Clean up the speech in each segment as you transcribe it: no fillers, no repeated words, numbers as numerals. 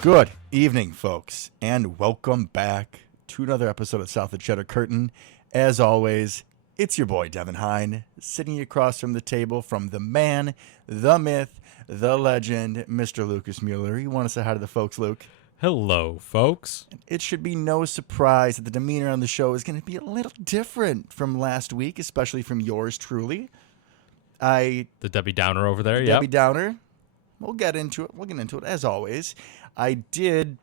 Good evening, folks, and welcome back to another episode of South of the Cheddar Curtain. As always, it's your boy, Devin Hine, sitting across from the table from the man, the myth, the legend, Mr. Lucas Mueller. You want to say hi to the folks, Luke? Hello, folks. It should be no surprise that the demeanor on the show is going to be a little different from last week, especially from yours truly. The Debbie Downer over there, Debbie Downer. We'll get into it, as always. I did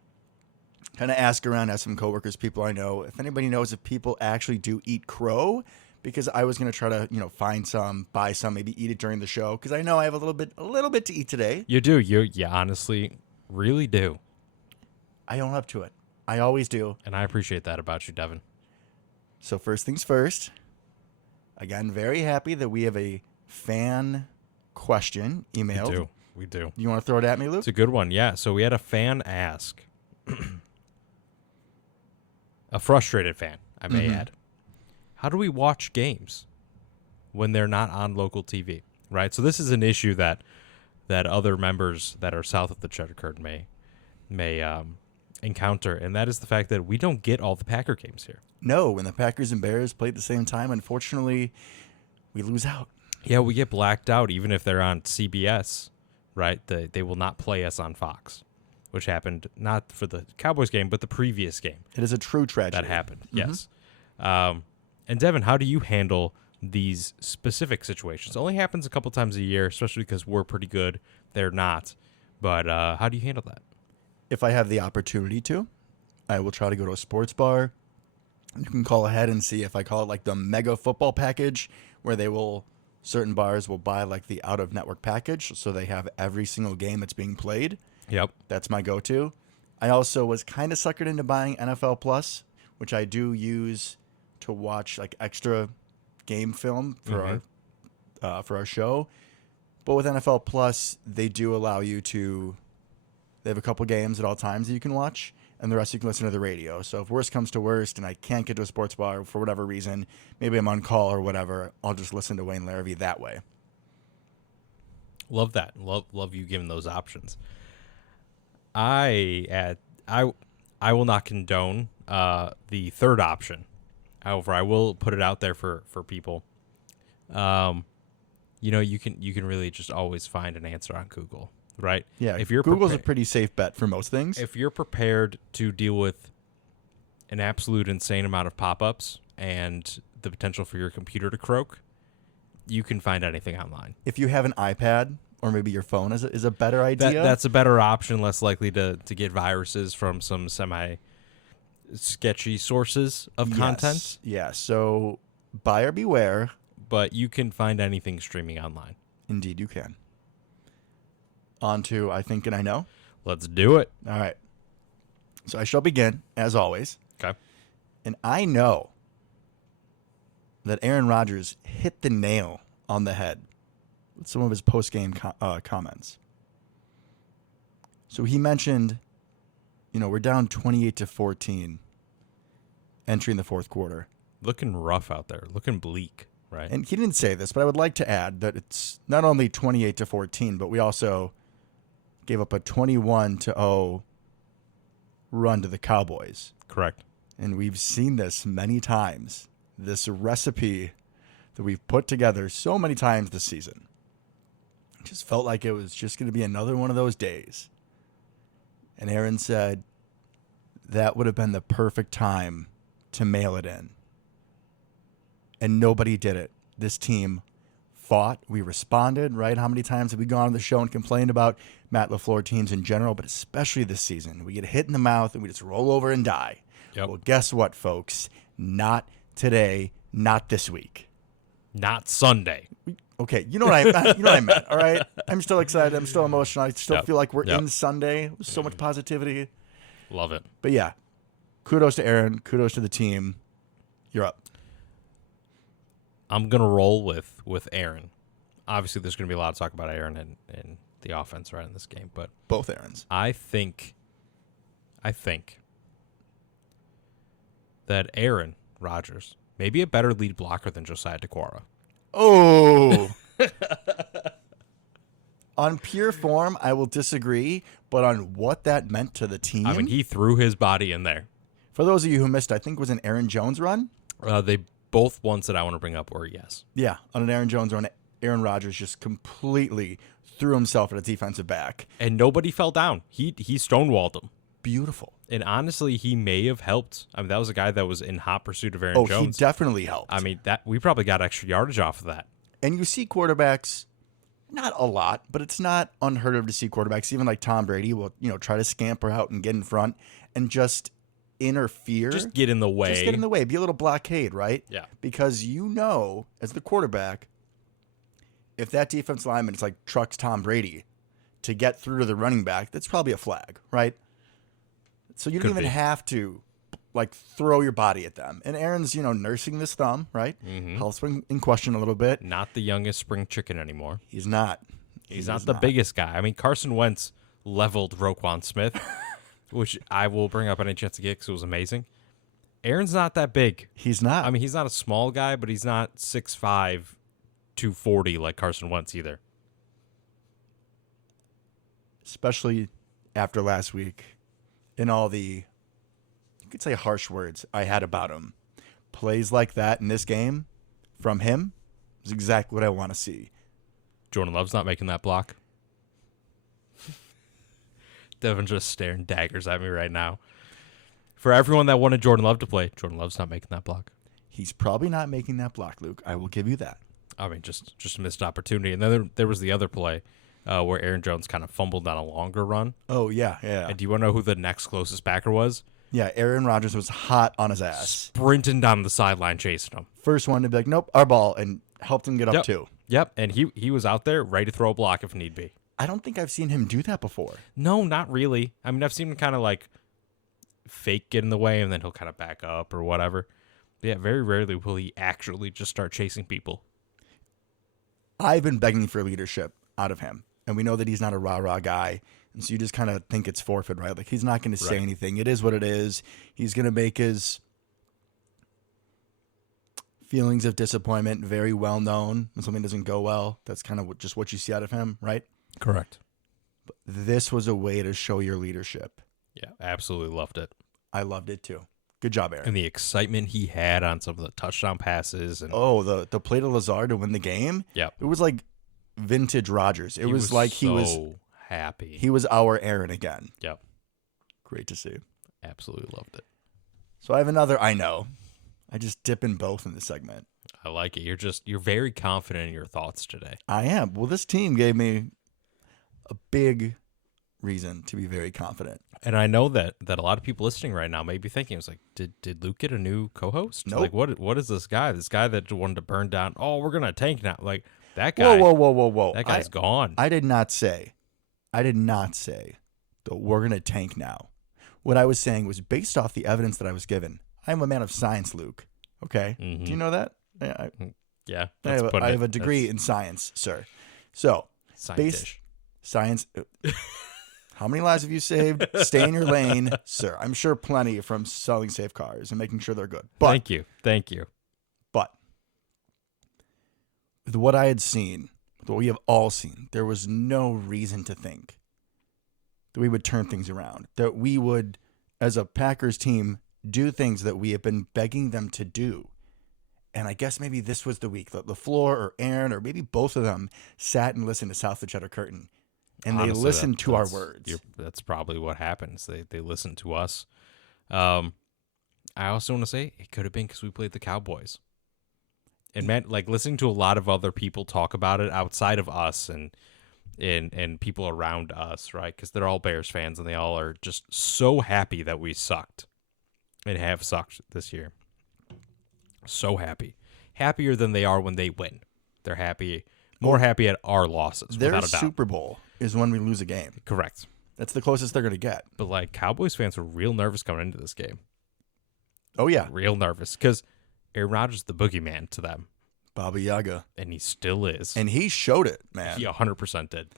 kind of ask around, ask some coworkers, people I know, if anybody knows if people actually do eat crow, because I was going to try to, find some, buy some, maybe eat it during the show, because I know I have a little bit to eat today. You do. You honestly really do. I own up to it. I always do. And I appreciate that about you, Devin. So first things first, again, very happy that we have a fan question emailed. We do. You want to throw it at me, Luke? It's a good one, yeah. So we had a fan ask. A frustrated fan, I may add. How do we watch games when they're not on local TV, right? So this is an issue that other members that are south of the Cheddar Curtain may encounter, and that is the fact that we don't get all the Packer games here. No, when the Packers and Bears play at the same time, unfortunately, we lose out. Yeah, we get blacked out even if they're on CBS, right? They will not play us on Fox, which happened not for the Cowboys game, but the previous game. It is a true tragedy. That happened, yes. And Devin, how do you handle these specific situations? It only happens a couple times a year, especially because we're pretty good. They're not. But how do you handle that? If I have the opportunity to, I will try to go to a sports bar. You can call ahead and see if I call it like the mega football package, where certain bars will buy like the out-of-network package, so they have every single game that's being played. Yep. That's my go-to. I also was kind of suckered into buying NFL Plus, which I do use to watch like extra game film for our show. But with NFL Plus, they do allow you to. They have a couple games at all times that you can watch, and the rest you can listen to the radio. So if worst comes to worst and I can't get to a sports bar for whatever reason, maybe I'm on call or whatever, I'll just listen to Wayne Larrivee that way. Love that. Love you giving those options. I will not condone the third option. However, I will put it out there for people. You can really just always find an answer on Google. Right? Yeah, if Google's a pretty safe bet for most things. If you're prepared to deal with an absolute insane amount of pop-ups and the potential for your computer to croak, you can find anything online. If you have an iPad or maybe your phone is a better idea. That's a better option, less likely to get viruses from some semi-sketchy sources of content. Yeah, so buyer beware. But you can find anything streaming online. Indeed, you can. On to I Think and I Know. Let's do it. All right. So I shall begin, as always. Okay. And I know that Aaron Rodgers hit the nail on the head with some of his post-game comments. So he mentioned, we're down 28-14 entering the fourth quarter. Looking rough out there. Looking bleak, right? And he didn't say this, but I would like to add that it's not only 28-14, but we also gave up a 21-0 run to the Cowboys. Correct. And we've seen this many times, this recipe that we've put together so many times this season. It just felt like it was just going to be another one of those days. And Aaron said that would have been the perfect time to mail it in. And nobody did it. This team fought. We responded, right? How many times have we gone on the show and complained about Matt LaFleur teams in general, but especially this season? We get hit in the mouth and we just roll over and die. Yep. Well, guess what, folks? Not today, not this week. Not Sunday. Okay, you know what I meant, all right? I'm still excited. I'm still emotional. I still feel like we're in Sunday with so much positivity. Love it. But yeah, kudos to Aaron. Kudos to the team. You're up. I'm going to roll with Aaron. Obviously, there's going to be a lot of talk about Aaron and the offense right in this game, but both Aarons. I think that Aaron Rodgers may be a better lead blocker than Josiah DeQuara. Oh. On pure form, I will disagree, but on what that meant to the team. I mean, he threw his body in there. For those of you who missed, I think it was an Aaron Jones run. They both ones that I want to bring up were yes. Yeah, on an Aaron Jones run, Aaron Rodgers just completely threw himself at a defensive back. And nobody fell down. He stonewalled him. Beautiful. And honestly, he may have helped. I mean, that was a guy that was in hot pursuit of Aaron Oh, Jones. he definitely helped. I mean, that we probably got extra yardage off of that. And you see quarterbacks, not a lot, but it's not unheard of to see quarterbacks, even like Tom Brady, will try to scamper out and get in front and just interfere. Just get in the way. Just get in the way. Be a little blockade, right? Yeah. Because as the quarterback, if that defense lineman is like trucks Tom Brady to get through to the running back, that's probably a flag, right? So you don't even have to like throw your body at them. And Aaron's, nursing this thumb, right? Mm-hmm. Health's in question a little bit. Not the youngest spring chicken anymore. He's not. He's not the biggest guy. I mean, Carson Wentz leveled Roquan Smith, which I will bring up any chance to get because it was amazing. Aaron's not that big. He's not. I mean, he's not a small guy, but he's not 6'5", 240 like Carson Wentz either. Especially after last week and all the, you could say harsh words I had about him. Plays like that in this game from him is exactly what I want to see. Jordan Love's not making that block. Devin just staring daggers at me right now. For everyone that wanted Jordan Love to play, Jordan Love's not making that block. He's probably not making that block, Luke. I will give you that. I mean, just a missed opportunity. And then there was the other play where Aaron Jones kind of fumbled on a longer run. Oh, yeah. And do you want to know who the next closest backer was? Yeah, Aaron Rodgers was hot on his ass. Sprinting down the sideline chasing him. First one to be like, nope, our ball, and helped him get up too. Yep, and he was out there ready to throw a block if need be. I don't think I've seen him do that before. No, not really. I mean, I've seen him kind of like fake get in the way, and then he'll kind of back up or whatever. But yeah, very rarely will he actually just start chasing people. I've been begging for leadership out of him, and we know that he's not a rah-rah guy, and so you just kind of think it's forfeit, right? Like, he's not going to say anything. It is what it is. He's going to make his feelings of disappointment very well known when something doesn't go well. That's kind of just what you see out of him, right? Correct. But this was a way to show your leadership. Yeah, absolutely loved it. I loved it too. Good job, Aaron. And the excitement he had on some of the touchdown passes. And the play to Lazard to win the game. Yeah, it was like vintage Rodgers. It was like he was happy. He was our Aaron again. Yep. Great to see. Absolutely loved it. So I have another I know. I just dip in both in this segment. I like it. You're very confident in your thoughts today. I am. Well, this team gave me a big reason to be very confident. And I know that a lot of people listening right now may be thinking, it's like, did Luke get a new co-host? Nope. Like, what is this guy? This guy that wanted to burn down, oh, we're going to tank now. Like, that guy. Whoa. That guy's gone. I did not say that we're going to tank now. What I was saying was based off the evidence that I was given. I'm a man of science, Luke. Okay? Mm-hmm. Do you know that? Yeah. I have a degree in science, sir. So, science. How many lives have you saved? Stay in your lane, sir. I'm sure plenty from selling safe cars and making sure they're good. But, Thank you. But with what I had seen, with what we have all seen, there was no reason to think that we would turn things around, that we would, as a Packers team, do things that we have been begging them to do. And I guess maybe this was the week that LaFleur or Aaron or maybe both of them sat and listened to South the Cheddar Curtain. And honestly, they listened to our words. That's probably what happens. They listen to us. I also want to say it could have been because we played the Cowboys. And man, like listening to a lot of other people talk about it outside of us and people around us, right? Because they're all Bears fans and they all are just so happy that we sucked and have sucked this year. So happy. Happier than they are when they win. They're happy. More happy at our losses, their without a doubt. Super Bowl is when we lose a game. Correct. That's the closest they're going to get. But, like, Cowboys fans were real nervous coming into this game. Oh, yeah. Real nervous. Because Aaron Rodgers is the boogeyman to them. Baba Yaga. And he still is. And he showed it, man. He 100% did.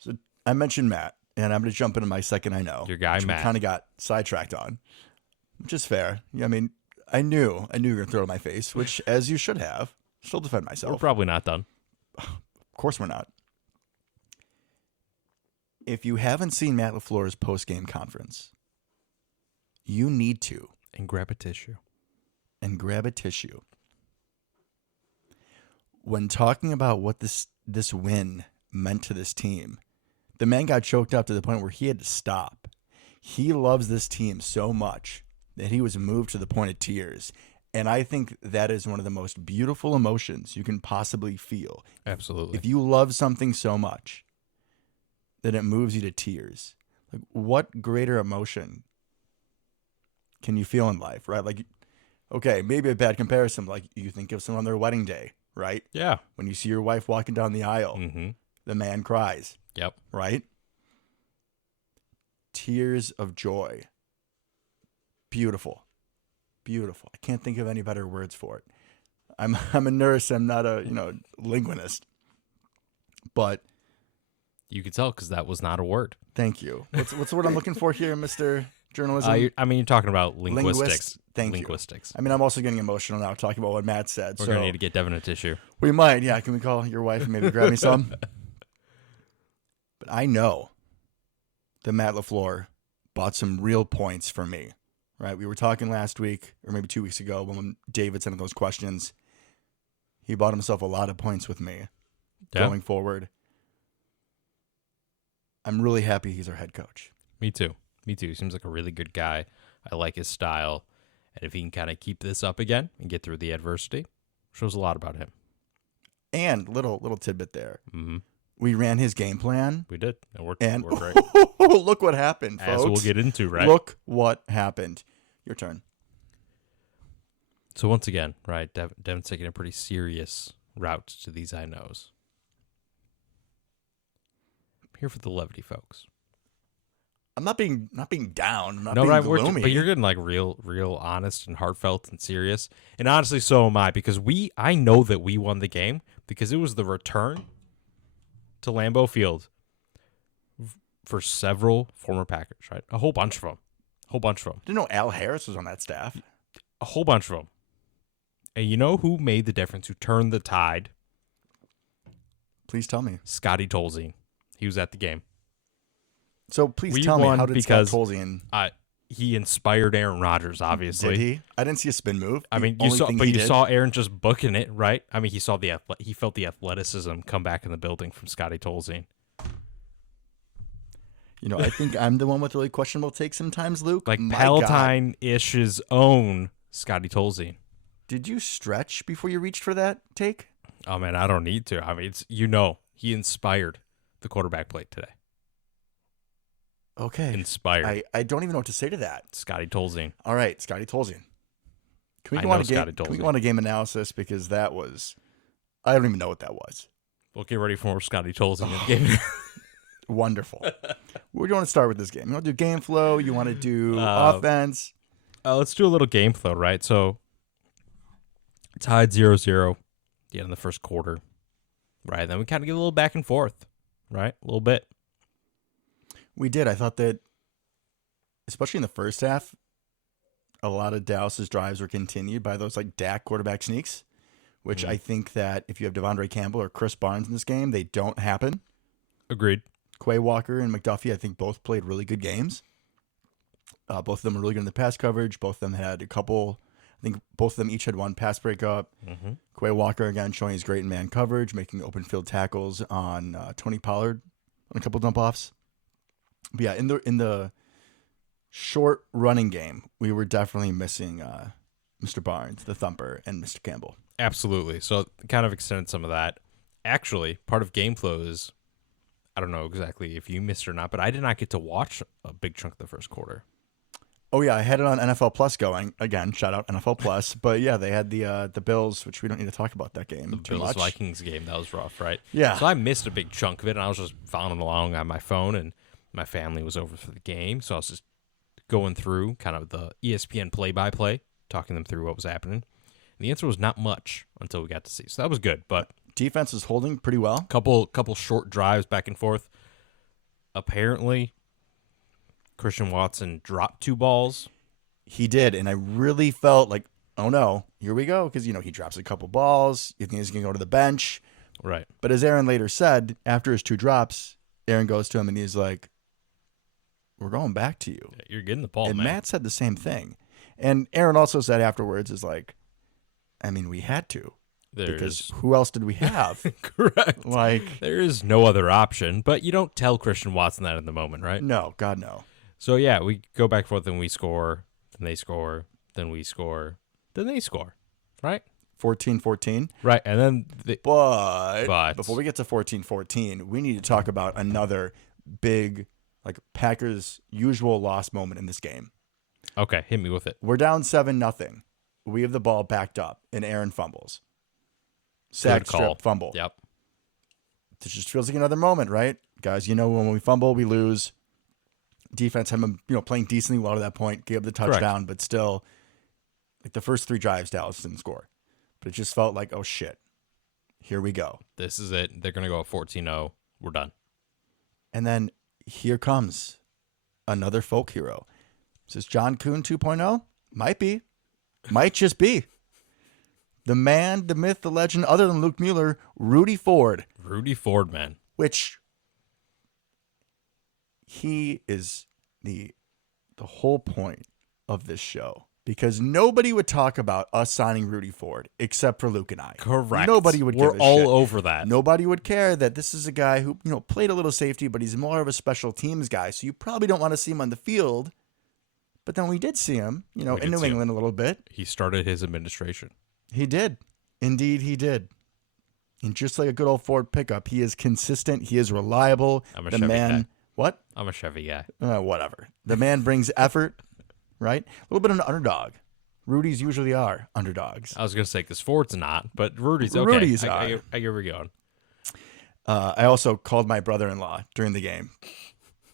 So I mentioned Matt, and I'm going to jump into my second I know. Your guy, Matt. We kind of got sidetracked on, which is fair. Yeah, I mean, I knew you were going to throw it in my face, which, as you should have, still defend myself. We're probably not done. Of course we're not. If you haven't seen Matt LaFleur's post-game conference, you need to. And grab a tissue. When talking about what this win meant to this team, the man got choked up to the point where he had to stop. He loves this team so much that he was moved to the point of tears. And I think that is one of the most beautiful emotions you can possibly feel. Absolutely. If you love something so much that it moves you to tears, like what greater emotion can you feel in life, right? Like, okay, maybe a bad comparison, like you think of someone on their wedding day, right? Yeah. When you see your wife walking down the aisle, Mm-hmm. the man cries. Yep. Right? Tears of joy. Beautiful. Beautiful. I can't think of any better words for it. I'm a nurse. I'm not a linguist. But You could tell because that was not a word. thank you. What's the word I'm looking for here, Mr. Journalism? You're talking about linguistics. Thank you. Linguistics. I mean, I'm also getting emotional now talking about what Matt said. We're so going to need to get Devin a tissue. we might. Yeah. Can we call your wife and maybe grab me some? But I know that Matt LaFleur bought some real points for me, right? We were talking last week or maybe 2 weeks ago when David sent those questions. He bought himself a lot of points with me going forward. I'm really happy he's our head coach. Me too. He seems like a really good guy. I like his style. And if he can kind of keep this up again and get through the adversity, shows a lot about him. And little tidbit there. Mm-hmm. We ran his game plan. We did. And we're great. Look what happened, folks. As we'll get into, right? Look what happened. Your turn. So once again, right, Devin's taking a pretty serious route to these I knows. I'm here for the levity, folks. I'm not being down. I'm not No, being right, gloomy. but you're getting like real honest and heartfelt and serious. And honestly, so am I, because I know that we won the game because it was the return to Lambeau Field for several former Packers, right? A whole bunch of them. Didn't know Al Harris was on that staff. A whole bunch of them. And you know who made the difference, who turned the tide? Please tell me. Scotty Tolzien. He was at the game. So please We tell me, won how did because Scott Tolzien... He inspired Aaron Rodgers, obviously. Did he? I didn't see a spin move. I mean, you saw Aaron just booking it, right? I mean, he felt the athleticism come back in the building from Scotty Tolzien. I think I'm the one with really questionable takes sometimes, Luke. Like My Palatine-ish's own Scotty Tolzien. Did you stretch before you reached for that take? Oh, man, I don't need to. I mean, he inspired the quarterback play today. Okay. Inspired. I don't even know what to say to that. Scotty Tolzien. All right, Scotty Tolzien. Can we go on a game analysis? Because that was... I don't even know what that was. We'll get ready for more Scotty Tolzien in the game. Wonderful. Where do you want to start with this game? You want to do game flow? You want to do offense? Let's do a little game flow, right? So, tied 0-0 at the end of the first quarter, right? Then we kind of get a little back and forth, right? A little bit. We did. I thought that, especially in the first half, a lot of Dallas's drives were continued by those like Dak quarterback sneaks, which I think that if you have Devondre Campbell or Chris Barnes in this game, they don't happen. Agreed. Quay Walker and McDuffie, I think, both played really good games. Both of them were really good in the pass coverage. Both of them had a couple. I think both of them each had one pass breakup. Mm-hmm. Quay Walker, again, showing he's great in man coverage, making open field tackles on Tony Pollard on a couple dump offs. But yeah, in the short running game, we were definitely missing Mr. Barnes, the thumper, and Mr. Campbell. Absolutely. So kind of extended some of that. Actually, part of game flow is, I don't know exactly if you missed it or not, but I did not get to watch a big chunk of the first quarter. Oh yeah, I had it on NFL Plus going. Again, shout out NFL Plus. But yeah, they had the Bills, which we don't need to talk about that game too much. Bills-Vikings game, that was rough, right? Yeah. So I missed a big chunk of it, and I was just following along on my phone, and my family was over for the game, so I was just going through kind of the ESPN play-by-play, talking them through what was happening. And the answer was not much until we got to see. So that was good, but defense is holding pretty well. Couple short drives back and forth. Apparently, Christian Watson dropped 2 balls. He did, and I really felt like, oh no, here we go, because he drops a couple balls. You think he's going to go to the bench. Right. But as Aaron later said, after his 2 drops, Aaron goes to him and he's like, we're going back to you. You're getting the ball, And man. Matt said the same thing. And Aaron also said afterwards is like, I mean, we had to. Because who else did we have? Correct. Like, there is no other option, but you don't tell Christian Watson that in the moment, right? no, God, no. So, yeah, we go back and forth, and we score, then they score, then we score, then they score, right? 14-14. Right, and then... But before we get to 14-14, we need to talk about another big, like, Packers' usual loss moment in this game. Okay, hit me with it. We're down 7-0. We have the ball backed up, and Aaron fumbles. Sack, strip, fumble. Yep. This just feels like another moment, right? Guys, when we fumble, we lose. Defense had been, playing decently well to that point, gave the touchdown, but still, like the first 3 drives, Dallas didn't score. But it just felt like, oh, shit. Here we go. This is it. They're going to go 14-0. We're done. And then here comes another folk hero. Is this John Kuhn 2.0? Might be. Might just be. The man, the myth, the legend, other than Luke Mueller, Rudy Ford. Rudy Ford, man. Which he is the whole point of this show. Because nobody would talk about us signing Rudy Ford except for Luke and I. Correct. Nobody would give a shit. We're all over that. Nobody would care that this is a guy who, played a little safety, but he's more of a special teams guy. So you probably don't want to see him on the field. But then we did see him, in New England a little bit. He started his administration. He did. Indeed, he did. And just like a good old Ford pickup, he is consistent. He is reliable. I'm a Chevy guy. What? I'm a Chevy guy. Whatever. The man brings effort, right? A little bit of an underdog. Rudy's usually are underdogs. I was going to say, because Ford's not, but Rudy's okay. Rudy's are. I get where you're going. I also called my brother-in-law during the game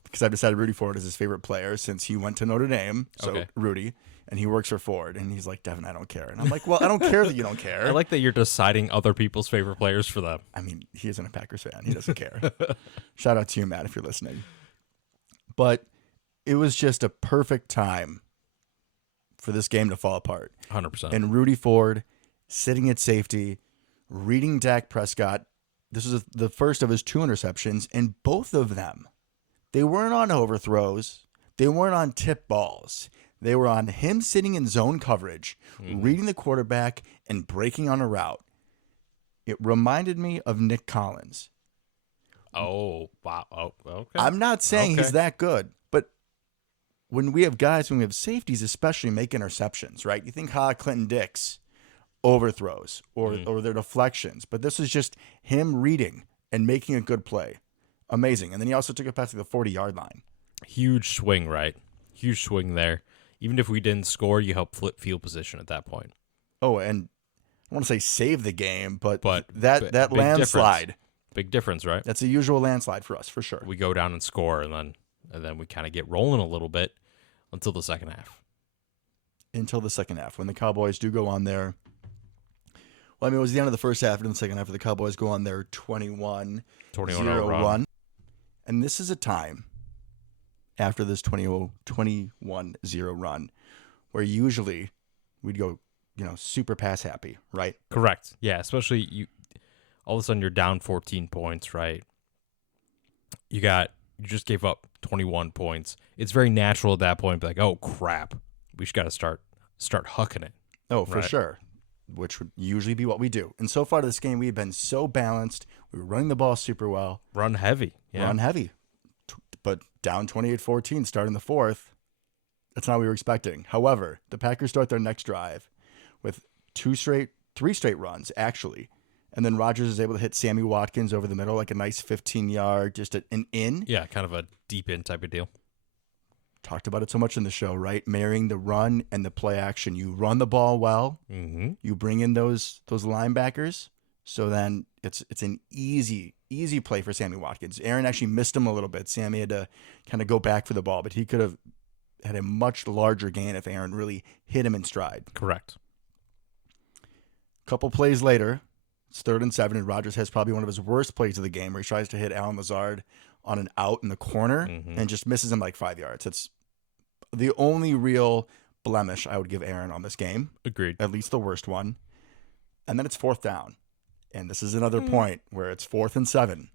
because I've decided Rudy Ford is his favorite player since he went to Notre Dame. So Okay. Rudy. And he works for Ford. And he's like, Devin, I don't care. And I'm like, well, I don't care that you don't care. I like that you're deciding other people's favorite players for them. I mean, he isn't a Packers fan. He doesn't care. Shout out to you, Matt, if you're listening. But it was just a perfect time for this game to fall apart. 100%. And Rudy Ford sitting at safety, reading Dak Prescott. This was the first of his 2 interceptions, and both of them, they weren't on overthrows. They weren't on tip balls. They were on him sitting in zone coverage, reading the quarterback, and breaking on a route. It reminded me of Nick Collins. Oh, wow. Oh, okay. I'm not saying he's that good, but when we have safeties especially make interceptions, right? You think Clinton Dix overthrows or their deflections, but this is just him reading and making a good play. Amazing. And then he also took it past the 40-yard line. Huge Swing, right? Huge swing there. Even if we didn't score, you help flip field position at that point. Oh, and I want to say save the game, but that big landslide. Difference. Big difference, right? That's a usual landslide for us, for sure. We go down and score, and then we kind of get rolling a little bit until the second half. Until the second half, when the Cowboys do go on there. Well, I mean, it was the end of the first half, and in the second half, the Cowboys go on their 21-0 run. And this is a time after this 21-0 run where usually we'd go, super pass happy, right? Correct. Yeah, especially you. All of a sudden, you're down 14 points, right? You just gave up 21 points. It's very natural at that point to be like, oh, crap. We just got to start hucking it. Oh, for sure. Which would usually be what we do. And so far this game, we've been so balanced. We were running the ball super well. Run heavy. Yeah. Run heavy. But down 28-14 starting the fourth. That's not what we were expecting. However, the Packers start their next drive with 3 straight runs, actually. And then Rodgers is able to hit Sammy Watkins over the middle, like a nice 15-yard, just an in. Yeah, kind of a deep in type of deal. Talked about it so much in the show, right? Marrying the run and the play action. You run the ball well. Mm-hmm. You bring in those linebackers. So then it's an easy play for Sammy Watkins. Aaron actually missed him a little bit. Sammy had to kind of go back for the ball, but he could have had a much larger gain if Aaron really hit him in stride. Correct. A couple plays later, it's 3rd and 7, and Rodgers has probably one of his worst plays of the game where he tries to hit Allen Lazard on an out in the corner and just misses him like 5 yards. It's the only real blemish I would give Aaron on this game. Agreed. At least the worst one. And then it's 4th down. And this is another point where it's 4th and 7.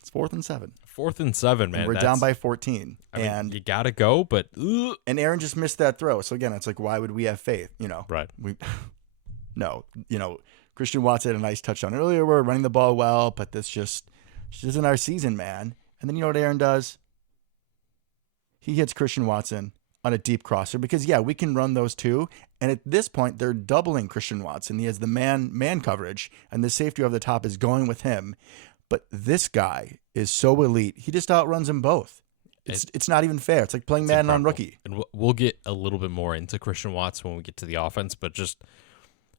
It's 4th and 7. 4th and 7, man. And we're down by 14. I mean, and you got to go, but... And Aaron just missed that throw. So, again, it's like, why would we have faith? Right. No. Christian Watson had a nice touchdown earlier. We're running the ball well, but this just isn't our season, man. And then you know what Aaron does? He hits Christian Watson on a deep crosser because, yeah, we can run those too. And at this point, they're doubling Christian Watson. He has the man coverage, and the safety over the top is going with him. But this guy is so elite. He just outruns them both. It's not even fair. It's like playing Madden on rookie. And we'll get a little bit more into Christian Watson when we get to the offense, but just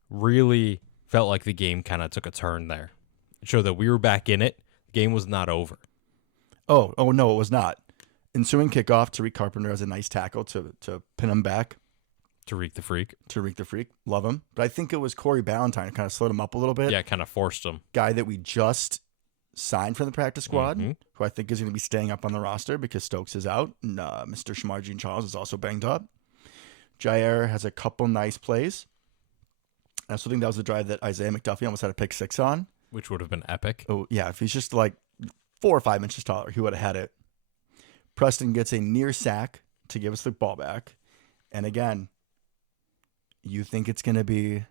really felt like the game kind of took a turn there. It showed that we were back in it. The game was not over. Oh no, it was not. Ensuing kickoff, Tariq Carpenter has a nice tackle to pin him back. Tariq the Freak. Love him. But I think it was Corey Ballantyne who kind of slowed him up a little bit. Yeah, kind of forced him. Guy that we just signed from the practice squad, who I think is going to be staying up on the roster because Stokes is out. And Mr. Shamar Jean-Charles is also banged up. Jair has a couple nice plays. I also think that was the drive that Isaiah McDuffie almost had a pick 6 on. Which would have been epic. Oh, yeah. If he's just like 4 or 5 inches taller, he would have had it. Preston gets a near sack to give us the ball back. And again, you think it's going to be,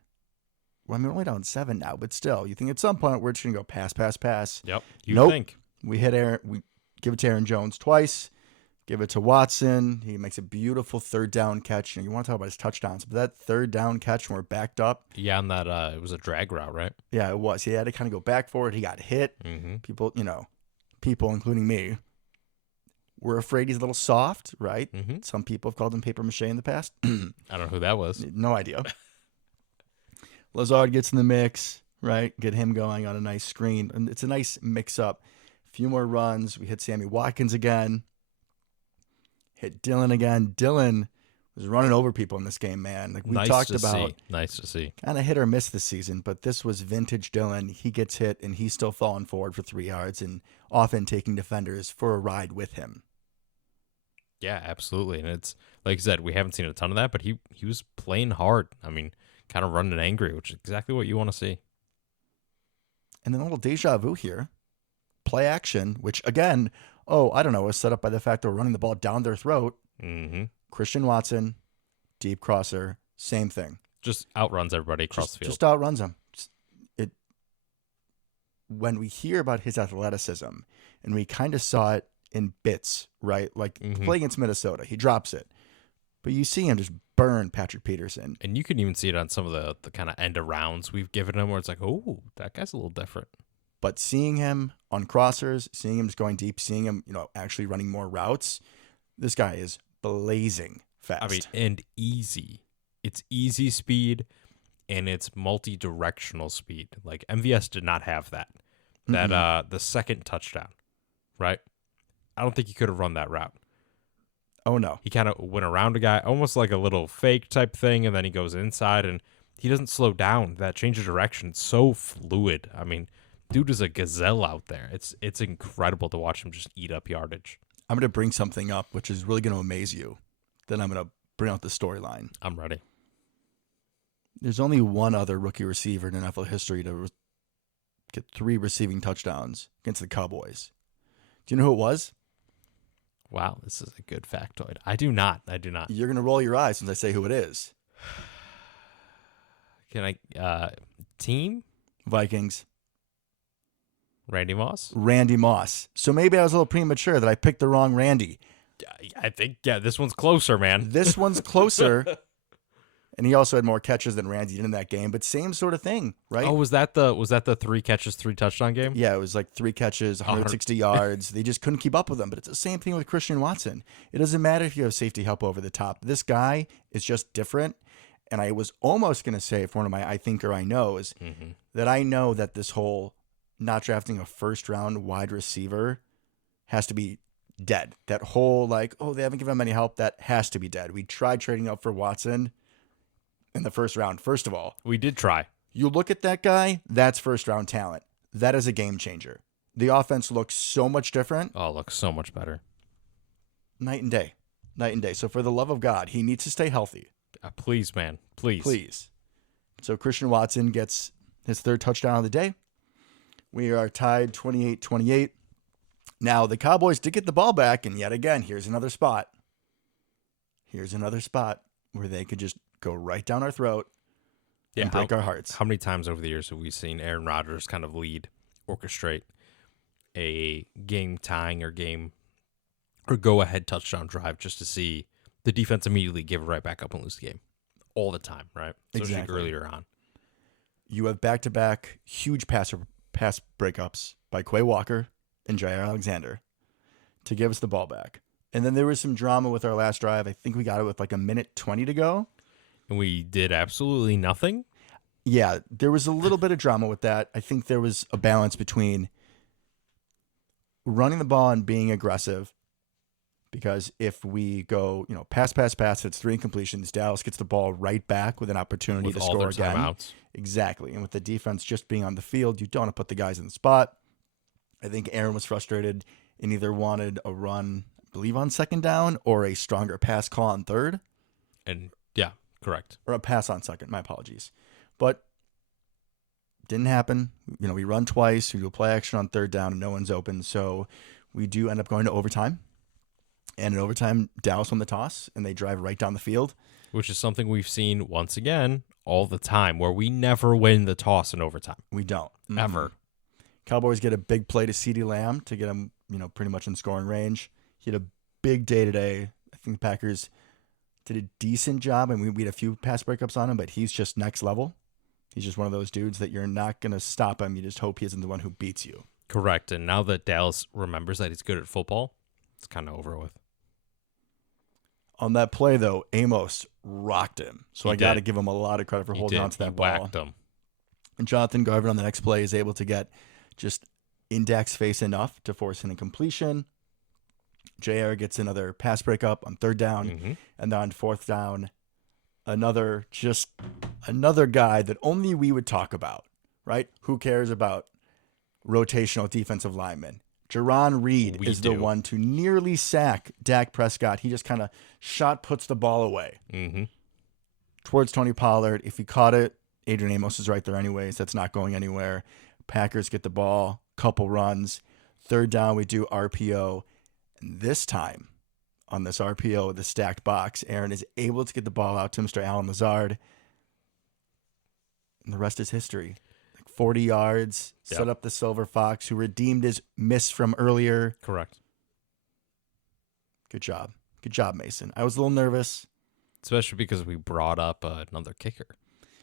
well, I mean, we're only down 7 now, but still, you think at some point we're just going to go pass. Yep. Nope. Think. We hit Aaron, we give it to Aaron Jones twice, give it to Watson. He makes a beautiful 3rd down catch. You want to talk about his touchdowns, but that 3rd down catch when we're backed up. Yeah, on that, it was a drag route, right? Yeah, it was. He had to kind of go back for it. He got hit. People, including me, were afraid he's a little soft, right? Some people have called him paper mache in the past. I don't know who that was. No idea. Lazard gets in the mix, right? Get him going on a nice screen. And it's a nice mix-up. A few more runs. We hit Sammy Watkins again. Hit Dylan again. Dylan was running over people in this game, man. Like we talked about. Nice to see. Kind of hit or miss this season, but this was vintage Dylan. He gets hit, and he's still falling forward for 3 yards and often taking defenders for a ride with him. Yeah, absolutely. And it's, like you said, we haven't seen a ton of that, but he was playing hard. I mean, kind of running angry, which is exactly what you want to see. And then a little deja vu here. Play action, which again, I don't know, was set up by the fact that we're running the ball down their throat. Christian Watson, deep crosser, same thing. Just outruns everybody across the field. Just outruns them. When we hear about his athleticism, and we kind of saw it in bits, right? Like play against Minnesota, he drops it. But you see him just burn Patrick Peterson. And you can even see it on some of the kind of end arounds we've given him where it's like, oh, that guy's a little different. But seeing him on crossers, seeing him just going deep, seeing him, actually running more routes, this guy is blazing fast. I mean, and easy. It's easy speed, and it's multi-directional speed. Like, MVS did not have that. That the second touchdown, right? I don't think he could have run that route. Oh, no. He kind of went around a guy, almost like a little fake type thing, and then he goes inside, and he doesn't slow down. That change of direction, so fluid. I mean, dude is a gazelle out there. It's incredible to watch him just eat up yardage. I'm going to bring something up, which is really going to amaze you. Then I'm going to bring out the storyline. I'm ready. There's only one other rookie receiver in NFL history to get 3 receiving touchdowns against the Cowboys. Do you know who it was? Wow, this is a good factoid. I do not. You're going to roll your eyes since I say who it is. Can I, team? Vikings. Randy Moss? Randy Moss. So maybe I was a little premature that I picked the wrong Randy. I think, this one's closer, man. This one's closer. And he also had more catches than Randy did in that game, but same sort of thing, right? Oh, was that the 3 catches, 3 touchdown game? Yeah, it was like 3 catches, 160 yards. They just couldn't keep up with him. But it's the same thing with Christian Watson. It doesn't matter if you have safety help over the top. This guy is just different. And I was almost going to say, for one of my I think or I knows, that I know that this whole not drafting a first-round wide receiver has to be dead. That whole, like, they haven't given him any help, that has to be dead. We tried trading up for Watson in the first round. First of all, we did try. You look at that guy, that's first-round talent. That is a game changer. The offense looks so much different. Oh, it looks so much better. Night and day. So for the love of God, he needs to stay healthy. Please, man. Please. So Christian Watson gets his 3rd touchdown of the day. We are tied 28-28. Now, the Cowboys did get the ball back, and yet again, here's another spot. Here's another spot where they could just go right down our throat and break our hearts. How many times over the years have we seen Aaron Rodgers kind of orchestrate a game-tying or go-ahead touchdown drive just to see the defense immediately give it right back up and lose the game? All the time, right? Exactly. Earlier on. You have back-to-back huge pass breakups by Quay Walker and Jair Alexander to give us the ball back. And then there was some drama with our last drive. I think we got it with like a minute 20 to go. And we did absolutely nothing? Yeah, there was a little bit of drama with that. I think there was a balance between running the ball and being aggressive. Because if we go, pass, it's 3 incompletions. Dallas gets the ball right back with an opportunity with to all score their again. Timeouts. Exactly. And with the defense just being on the field, you don't want to put the guys in the spot. I think Aaron was frustrated and either wanted a run, I believe, on second down or a stronger pass call on third. And yeah, correct. Or a pass on second. My apologies. But didn't happen. We run twice. We do play action on third down and no one's open. So we do end up going to overtime. And in overtime, Dallas won the toss, and they drive right down the field. Which is something we've seen, once again, all the time, where we never win the toss in overtime. We don't. Ever. Cowboys get a big play to CeeDee Lamb to get him, pretty much in scoring range. He had a big day today. I think the Packers did a decent job, and we had a few pass breakups on him, but he's just next level. He's just one of those dudes that you're not going to stop him. You just hope he isn't the one who beats you. Correct. And now that Dallas remembers that he's good at football, it's kind of over with. On that play, though, Amos rocked him. So I got to give him a lot of credit for holding on to that ball. Whacked him. And Jonathan Garvin on the next play is able to get just in Dak's face enough to force an incompletion. JR gets another pass breakup on third down. Mm-hmm. And then on fourth down, another guy that only we would talk about, right? Who cares about rotational defensive linemen? Jerron Reed is the one to nearly sack Dak Prescott. He just kind of puts the ball away towards Tony Pollard. If he caught it, Adrian Amos is right there anyways. That's not going anywhere. Packers get the ball, couple runs. Third down, we do RPO. And this time, on this RPO with the stacked box, Aaron is able to get the ball out to Mr. Allen Lazard. And the rest is history. 40 yards, set up the Silver Fox, who redeemed his miss from earlier. Correct. Good job. Good job, Mason. I was a little nervous. Especially because we brought up another kicker.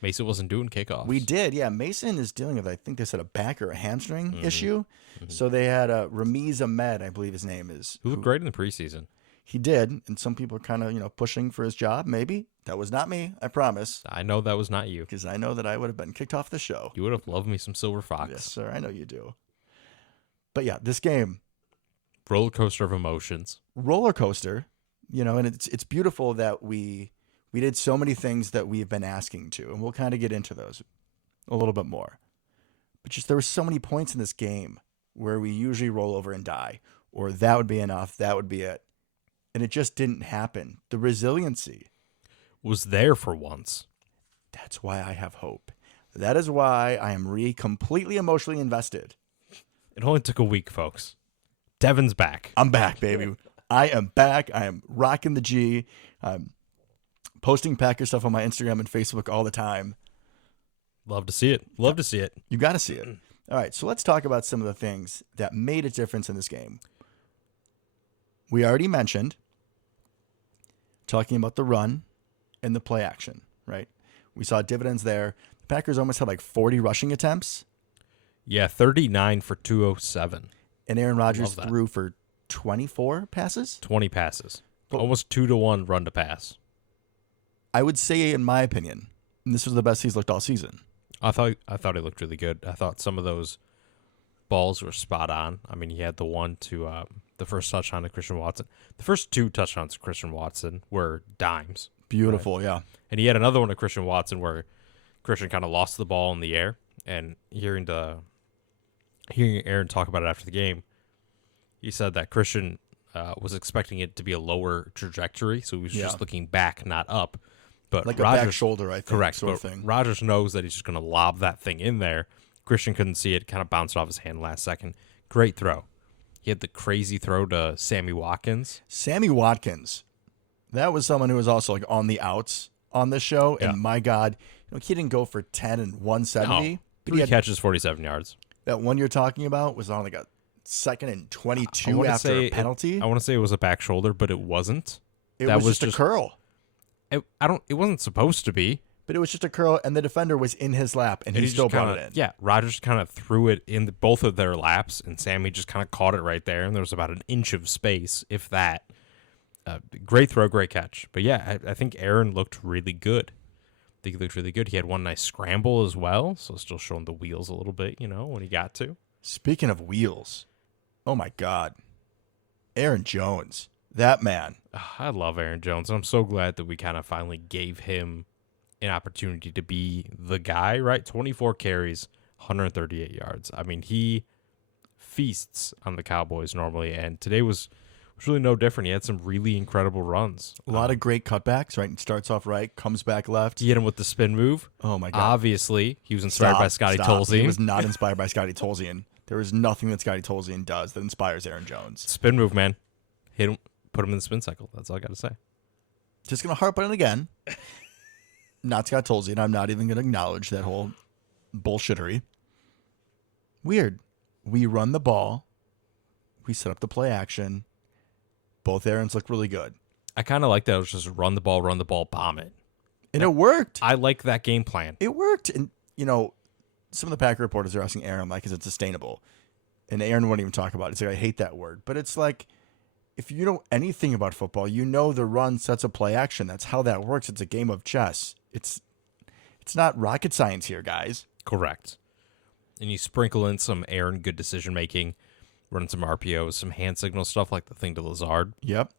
Mason wasn't doing kickoffs. We did, yeah. Mason is dealing with, I think they said, a back or a hamstring issue. Mm-hmm. So they had Ramiz Ahmed, I believe his name is. Who looked great in the preseason. He did, and some people are kind of, pushing for his job, maybe. That was not me, I promise. I know that was not you. Because I know that I would have been kicked off the show. You would have loved me some Silver Fox. Yes, sir, I know you do. But yeah, this game. Roller coaster of emotions. Roller coaster, and it's beautiful that we did so many things that we've been asking to, and we'll kind of get into those a little bit more. But just there were so many points in this game where we usually roll over and die, or that would be enough, that would be it. And it just didn't happen. The resiliency was there for once. That's why I have hope. That is why I am completely emotionally invested. It only took a week, folks. Devin's back. I'm back, baby. I am back. I am rocking the G. I'm posting Packer stuff on my Instagram and Facebook all the time. Love to see it. Love to see it. You got to see it. All right, so let's talk about some of the things that made a difference in this game. We already mentioned talking about the run and the play action, right? We saw dividends there. The Packers almost had like 40 rushing attempts. Yeah, 39 for 207. And Aaron Rodgers threw for 24 passes? 20 passes. Almost 2-to-1 run to pass. I would say, in my opinion, this was the best he's looked all season. I thought he looked really good. I thought some of those balls were spot on. I mean, he had the one to the first touchdown to Christian Watson. The first 2 touchdowns to Christian Watson were dimes. Beautiful, right? Yeah. And he had another one to Christian Watson where Christian kind of lost the ball in the air. And hearing Aaron talk about it after the game, he said that Christian was expecting it to be a lower trajectory, so he was just looking back, not up. But like Rodgers, a back shoulder, I think. Correct. Sort of thing. Rodgers knows that he's just going to lob that thing in there. Christian couldn't see it, kind of bounced off his hand last second. Great throw. He had the crazy throw to Sammy Watkins. Sammy Watkins, that was someone who was also like on the outs on this show. Yeah. And my God, he didn't go for 10 and 170. No, But 3 he had, catches, 47 yards. that one you're talking about was on like a 2nd and 22 after a penalty. I want to say it was a back shoulder, but it wasn't. It was just a curl. It wasn't supposed to be. But it was just a curl, and the defender was in his lap, and he still brought it in. Yeah, Rodgers kind of threw it in both of their laps, and Sammy just kind of caught it right there, and there was about an inch of space, if that. Great throw, great catch. But yeah, I think Aaron looked really good. I think he looked really good. He had one nice scramble as well, so still showing the wheels a little bit, when he got to. Speaking of wheels, oh my God. Aaron Jones, that man. I love Aaron Jones, and I'm so glad that we kind of finally gave him an opportunity to be the guy, right? 24 carries, 138 yards. I mean, he feasts on the Cowboys normally, and today was really no different. He had some really incredible runs. A lot of great cutbacks, right? He starts off right, comes back left. He hit him with the spin move. Oh, my God. Obviously, he was inspired by Scotty Tolzien. He was not inspired by Scotty Tolzien. There is nothing that Scotty Tolzien does that inspires Aaron Jones. Spin move, man. Hit him, put him in the spin cycle. That's all I got to say. Just going to harp on it again. Not Scott Tolzien. I'm not even going to acknowledge that whole bullshittery. Weird. We run the ball. We set up the play action. Both Aarons look really good. I kind of like that. It was just run the ball, bomb it. And it worked. I like that game plan. It worked. And, some of the Packer reporters are asking Aaron, like, is it sustainable? And Aaron wouldn't even talk about it. It's like, I hate that word. But it's like, if you know anything about football, the run sets a play action. That's how that works. It's a game of chess. It's not rocket science here, guys. Correct. And you sprinkle in some Aaron good decision making, run some RPOs, some hand signal stuff like the thing to Lazard. Yep.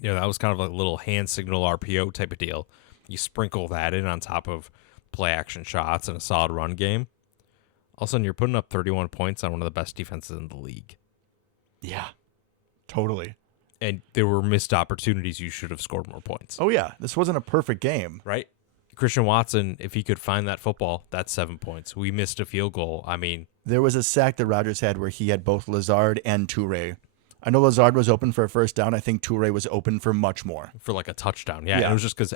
That was kind of like a little hand signal RPO type of deal. You sprinkle that in on top of play action shots and a solid run game. All of a sudden, you're putting up 31 points on one of the best defenses in the league. Yeah, totally. And there were missed opportunities. You should have scored more points. Oh, yeah. This wasn't a perfect game. Right? Christian Watson, if he could find that football, that's 7 points. We missed a field goal. I mean, there was a sack that Rodgers had where he had both Lazard and Toure. I know Lazard was open for a first down. I think Toure was open for much more. For like a touchdown. Yeah. It was just because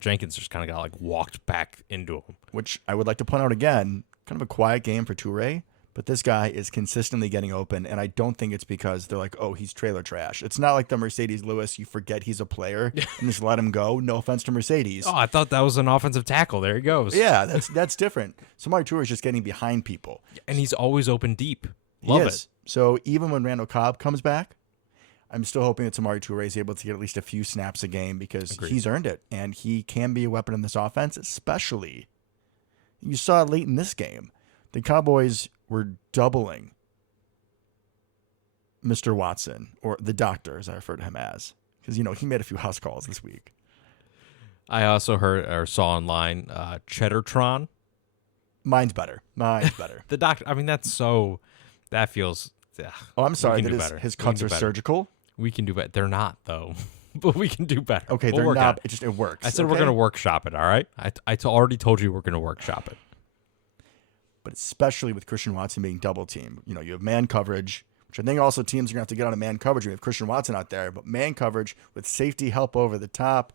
Jenkins just kind of got like walked back into him. Which I would like to point out again, kind of a quiet game for Toure. But this guy is consistently getting open, and I don't think it's because they're like, oh, he's trailer trash. It's not like the Mercedes Lewis, you forget he's a player and just let him go. No offense to Mercedes. Oh, I thought that was an offensive tackle. There he goes. Yeah, that's different. Samari Toure is just getting behind people. And he's always open deep. Love it. So even when Randall Cobb comes back, I'm still hoping that Samari Toure is able to get at least a few snaps a game because he's earned it, and he can be a weapon in this offense, especially. You saw it late in this game. The Cowboys were doubling Mr. Watson, or the doctor, as I refer to him as, because, he made a few house calls this week. I also heard or saw online Cheddartron. Mine's better. The doctor, I mean, that feels. Oh, I'm sorry. That his cuts are surgical. We can do better. They're not, though. But we can do better. Okay, they're not. It works. I said we're going to workshop it, all right? I already told you we're going to workshop it. But especially with Christian Watson being double teamed. You have man coverage, which I think also teams are going to have to get on a man coverage. We have Christian Watson out there, but man coverage with safety help over the top.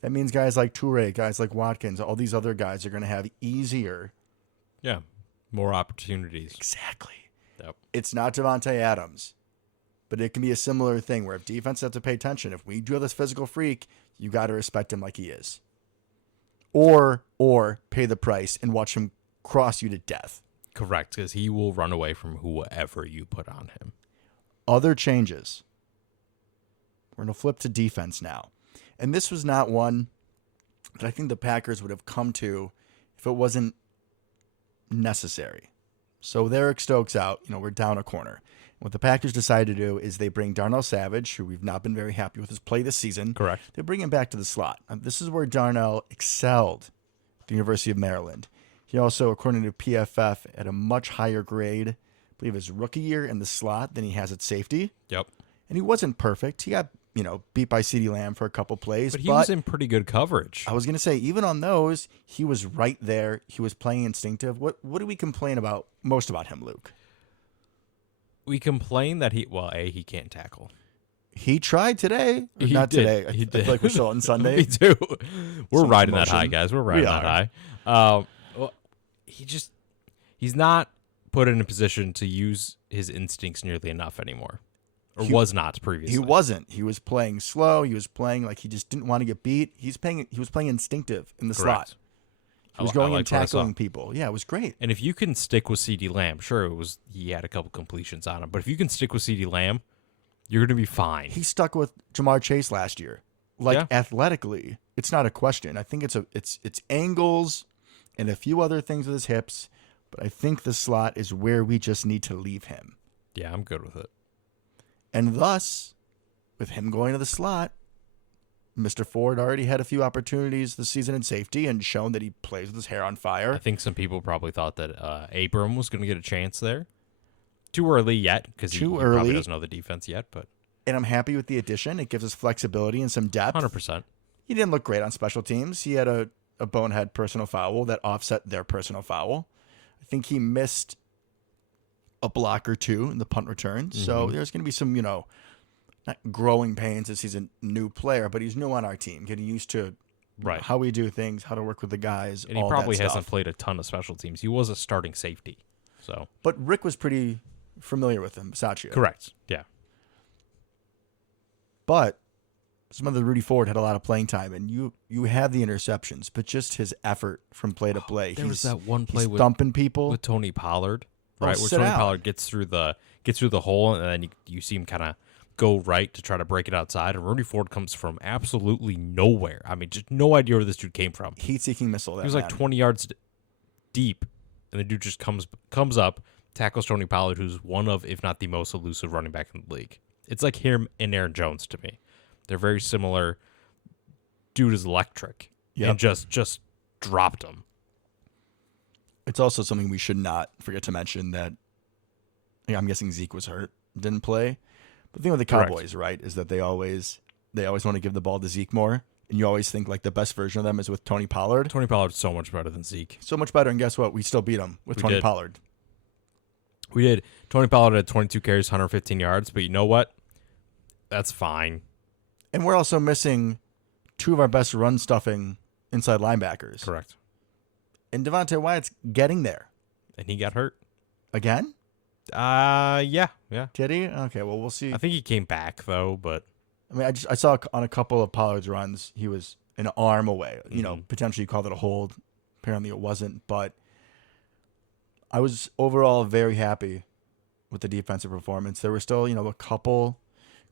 That means guys like Toure, guys like Watkins, all these other guys are going to have easier. Yeah, more opportunities. Exactly. Yep. It's not Devontae Adams, but it can be a similar thing where if defense have to pay attention, if we do have this physical freak, you got to respect him like he is. Or pay the price and watch him cross you to death. Correct, because he will run away from whoever you put on him. Other changes. We're going to flip to defense now. And this was not one that I think the Packers would have come to if it wasn't necessary. So with Eric Stokes out, we're down a corner. What the Packers decided to do is they bring Darnell Savage, who we've not been very happy with his play this season. Correct. They bring him back to the slot. This is where Darnell excelled at the University of Maryland. He also, according to PFF, had a much higher grade, I believe his rookie year in the slot than he has at safety. Yep. And he wasn't perfect. He got, beat by CeeDee Lamb for a couple plays. But he was in pretty good coverage. I was going to say, even on those, he was right there. He was playing instinctive. What do we complain about most about him, Luke? we complain that he can't tackle. He tried today. He Not did. today. He I did. feel like we're still on Sunday. Me too. We're Some riding that emotion. high, guys. We're riding We that are. high. Well, he's not put in a position to use his instincts nearly enough anymore, or was not previously. He wasn't. He was playing slow. He was playing like he just didn't want to get beat. He was playing instinctive in the slot. He was going and tackling people. Yeah, it was great. And if you can stick with CeeDee Lamb, sure, he had a couple completions on him, but if you can stick with CeeDee Lamb, you're going to be fine. He stuck with Jamar Chase last year. Athletically, it's not a question. I think it's angles and a few other things with his hips, but I think the slot is where we just need to leave him. Yeah, I'm good with it. And thus, with him going to the slot, Mr. Ford already had a few opportunities this season in safety and shown that he plays with his hair on fire. I think some people probably thought that Abram was going to get a chance there. Too early yet, because he probably doesn't know the defense yet. And I'm happy with the addition. It gives us flexibility and some depth. 100%. He didn't look great on special teams. He had a bonehead personal foul that offset their personal foul. I think he missed a block or two in the punt return. Mm-hmm. So there's going to be some, not growing pains as he's a new player, but he's new on our team, getting used to how we do things, how to work with the guys. And he probably hasn't played a ton of special teams. He was a starting safety. But Rick was pretty familiar with him, Saccia. Correct. Yeah. But some of the Rudy Ford had a lot of playing time, and you have the interceptions, but just his effort from play to play. There was that one play with thumping people with Tony Pollard, right? Where Tony Pollard gets through the hole, and then you see him kind of go right to try to break it outside, and Rudy Ford comes from absolutely nowhere. I mean, just no idea where this dude came from. Heat-seeking missile. He was like 20 yards deep, and the dude just comes up, tackles Tony Pollard, who's one of, if not the most elusive running back in the league. It's like him and Aaron Jones to me. They're very similar. Dude is electric. Yep. And just dropped him. It's also something we should not forget to mention that I'm guessing Zeke was hurt, didn't play. But the thing with the Cowboys, right, is that they always want to give the ball to Zeke more. And you always think like the best version of them is with Tony Pollard. Tony Pollard's so much better than Zeke. So much better. And guess what? We still beat him with Tony Pollard. We did. Tony Pollard had 22 carries, 115 yards. But you know what? That's fine. And we're also missing two of our best run-stuffing inside linebackers. Correct. And Devontae Wyatt's getting there. And he got hurt. Again? Yeah. Did he? Okay, well, we'll see. I think he came back, though, but... I mean, I saw on a couple of Pollard's runs, he was an arm away. Potentially you called it a hold. Apparently it wasn't, but I was overall very happy with the defensive performance. There were still, a couple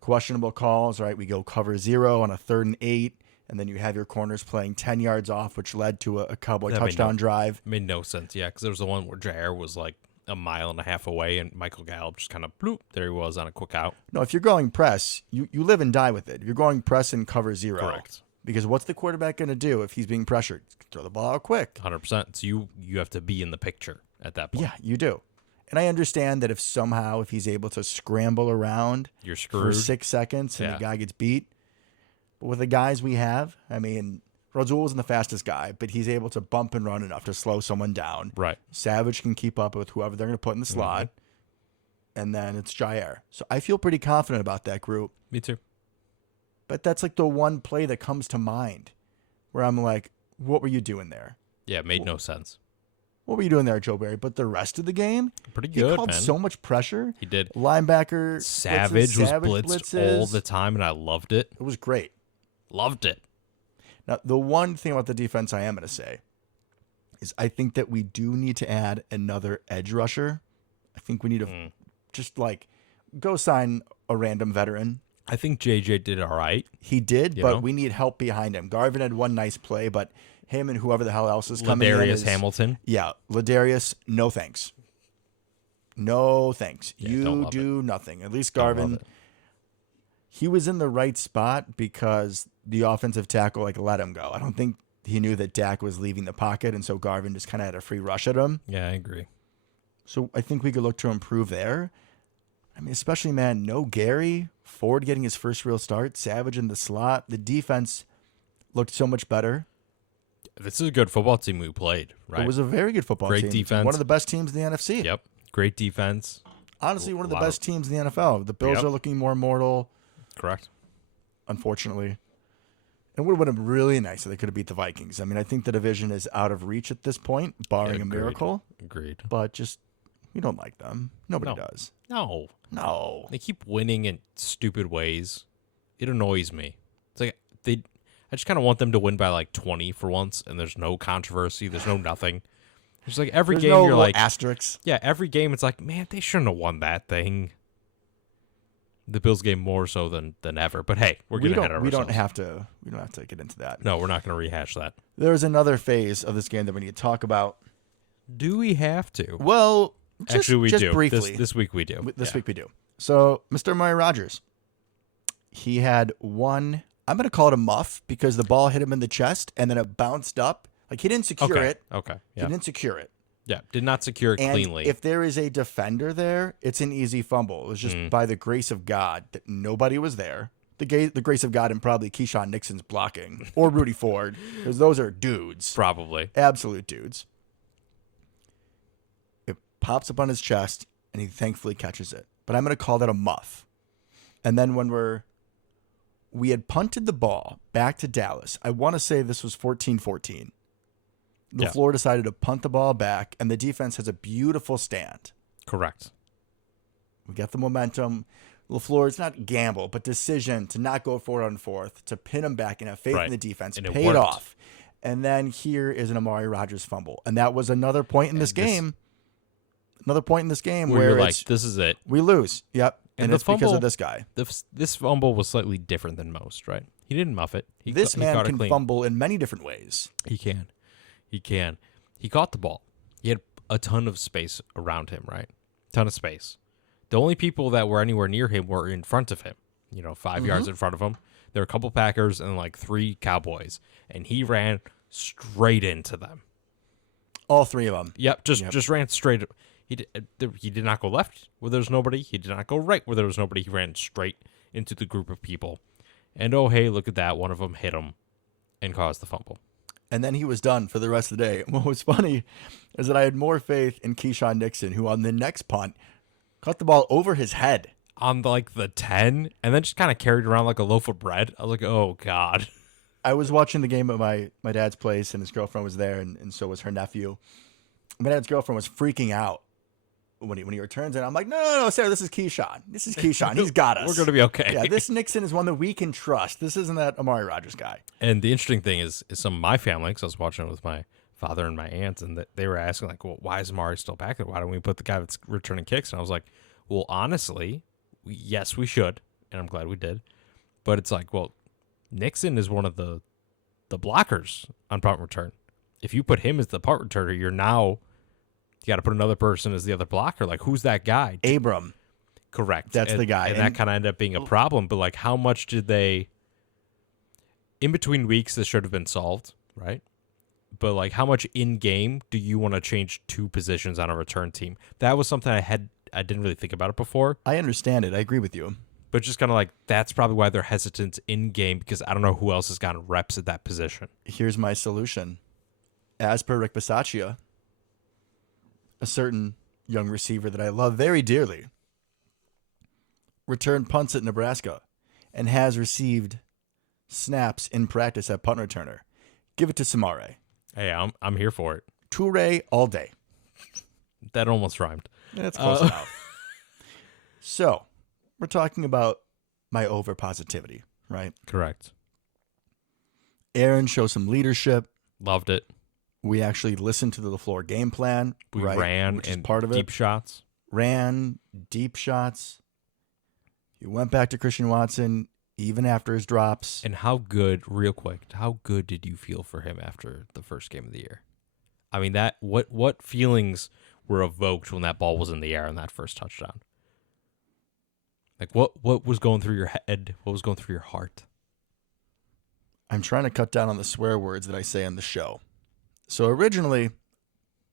questionable calls, right? We go cover 0 on a 3rd and 8, and then you have your corners playing 10 yards off, which led to a Cowboy touchdown drive. Made no sense, yeah, because there was the one where Jair was like a mile and a half away, and Michael Gallup just kind of bloop, there he was on a quick out. No, if you're going press, you live and die with it. If you're going press and cover 0. Correct. Because what's the quarterback going to do if he's being pressured? Throw the ball out quick. 100%. So you have to be in the picture at that point. Yeah, you do. And I understand that if he's able to scramble around you're screwed for 6 seconds and the guy gets beat. But with the guys we have, I mean, Razul wasn't the fastest guy, but he's able to bump and run enough to slow someone down. Right. Savage can keep up with whoever they're going to put in the slot. And then it's Jair. So I feel pretty confident about that group. Me too. But that's like the one play that comes to mind where I'm like, what were you doing there? Yeah, it made no sense. What were you doing there, Joe Barry? But the rest of the game, pretty good, he called man. So much pressure. He did. Linebacker Savage was blitzed all the time, and I loved it. It was great. Loved it. Now, the one thing about the defense I am going to say is I think that we do need to add another edge rusher. I think we need to just go sign a random veteran. I think JJ did all right. He did, but we need help behind him. Garvin had one nice play, but him and whoever the hell else is coming in. Ladarius Hamilton. Yeah, Ladarius, no thanks. No thanks. Yeah, you do nothing. At least Garvin, he was in the right spot because the offensive tackle let him go. I don't think he knew that Dak was leaving the pocket, and so Garvin just kind of had a free rush at him. Yeah, I agree. So I think we could look to improve there. I mean, especially, man, no Gary. Ford getting his first real start. Savage in the slot. The defense looked so much better. This is a good football team we played, right? It was a very good football team. Great defense. One of the best teams in the NFC. Yep. Great defense. honestly one of the lot of- best teams in the NFL. The Bills Yep. are looking more mortal, Correct. unfortunately. It would have been really nice if they could have beat the Vikings. I mean, I think the division is out of reach at this point, barring a Agreed. miracle. Agreed. But just, we don't like them. Nobody No. does. No. No. They keep winning in stupid ways. It annoys me. It's like I just kind of want them to win by like 20 for once, and there's no controversy. There's no nothing. It's like every There's game no you're little like, asterisks. yeah, every game it's like, man, they shouldn't have won that thing. The Bills game more so than ever. But hey, we're getting ahead of We ourselves. don't have to get into that. No, we're not going to rehash that. There's another phase of this game that we need to talk about. Do we have to? Well, just, Actually, we just do. briefly. This week we do. This Yeah. week we do. So, Mr. Murray Rogers, he had one. I'm going to call it a muff because the ball hit him in the chest and then it bounced up. Like he didn't secure Okay. it. Okay. He Yeah. didn't secure it. Yeah. Did not secure it And cleanly. if there is a defender there, it's an easy fumble. It was just by the grace of God that nobody was there. The grace of God and probably Keyshawn Nixon's blocking or Rudy Ford, because those are dudes, Probably. absolute dudes. It pops up on his chest, and he thankfully catches it. But I'm going to call that a muff. And then when we had punted the ball back to Dallas, I want to say this was 14-14. Yeah. LaFleur decided to punt the ball back, and the defense has a beautiful stand. Correct. We got the momentum. LaFleur's not gamble, but decision to not go for it on fourth, to pin him back and have faith Right. in the defense, And it paid worked. off. And then here is an Amari Rodgers fumble. And that was another point in this game. Another point in this game Where where you're like, it's, this is it. we lose. Yep. And And the it's because fumble- of this guy. This fumble was slightly different than most, right? He didn't muff it. He This he man caught it can clean. fumble in many different ways. He can. He can. He caught the ball. He had a ton of space around him, right? Ton of space. The only people that were anywhere near him were in front of him. 5 yards in front of him. There were a couple Packers and like 3 Cowboys. And he ran straight into them. All three of them. Yep, just ran straight. He did not go left where there was nobody. He did not go right where there was nobody. He ran straight into the group of people. And oh, hey, look at that. One of them hit him and caused the fumble. And then he was done for the rest of the day. What was funny is that I had more faith in Keyshawn Nixon, who on the next punt caught the ball over his head. On like the 10 and then just kind of carried around like a loaf of bread. I was like, oh, God. I was watching the game at my dad's place, and his girlfriend was there, and so was her nephew. My dad's girlfriend was freaking out when he returns, and I'm like, no, Sarah, this is Keyshawn. This is Keyshawn. He's got us. We're going to be okay. Yeah, this Nixon is one that we can trust. This isn't that Amari Rodgers guy. And the interesting thing is some of my family, because I was watching it with my father and my aunt, and they were asking, like, well, why is Amari still back there? Why don't we put the guy that's returning kicks? And I was like, well, honestly, yes, we should, and I'm glad we did. But it's like, well, Nixon is one of the blockers on punt return. If you put him as the punt returner, you got to put another person as the other blocker. Like, who's that guy? Abram. Correct. That's And- the guy. And that kind of ended up being a problem. But, like, how much did they... In between weeks, this should have been solved, right? But, like, how much in-game do you want to change 2 positions on a return team? That was something I didn't really think about it before. I understand it. I agree with you. But just kind of like, that's probably why they're hesitant in-game, because I don't know who else has gotten reps at that position. Here's my solution. As per Rick Bisaccia, a certain young receiver that I love very dearly returned punts at Nebraska and has received snaps in practice at punt returner. Give it to Samare. Hey, I'm here for it. Toure all day. That almost rhymed. That's close enough. So, we're talking about my over positivity, right? Correct. Aaron shows some leadership. Loved it. We actually listened to the LaFleur game plan. We right, ran which is and part of deep it. shots. Ran deep shots. He went back to Christian Watson even after his drops. And how good, real quick, how good did you feel for him after the first game of the year? I mean, that what feelings were evoked when that ball was in the air on that first touchdown? Like, what was going through your head? What was going through your heart? I'm trying to cut down on the swear words that I say on the show. So originally,